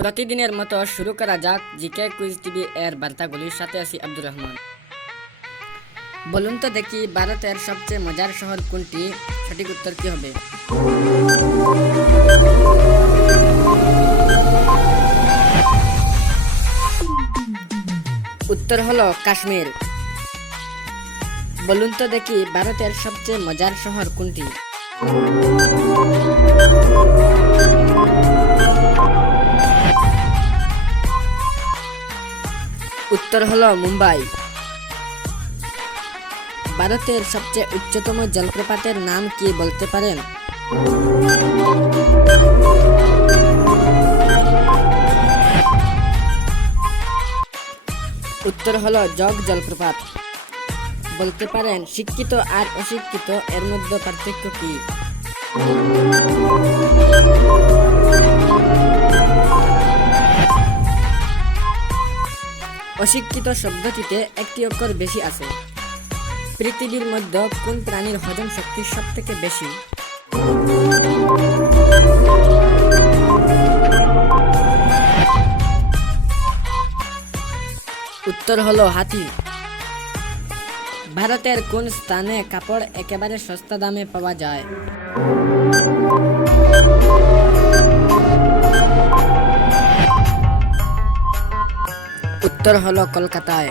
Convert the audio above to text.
প্রতিদিনের মতো শুরু করা যাক জিকে কুইজ টিভি এর বার্তাগুলির সাথে আছি আব্দুর রহমান। বলুন তো দেখি ভারতের সবচেয়ে মজার শহর কোনটি? সঠিক উত্তর কি হবে? উত্তর হলো কাশ্মীর। বলুন তো দেখি ভারতের সবচেয়ে মজার শহর কোনটি? উত্তর হলো মুম্বাই। ভারতের সবচেয়ে উচ্চতম জলপ্রপাতের নাম কি বলতে পারেন? উত্তর হলো জগ জলপ্রপাত। বলতে পারেন শিক্ষিত আর অশিক্ষিত এর মধ্যে পার্থক্য কি? অশিক্ষিত শব্দটিতে একটি অক্ষর বেশি আছে। পৃথিবীর মধ্যে কোন প্রাণীর হজম শক্তি সব থেকে বেশি? উত্তর হলো হাতি। ভারতের কোন স্থানে কাপড় একেবারে সস্তা দামে পাওয়া যায়? উত্তর হলো কলকাতায়।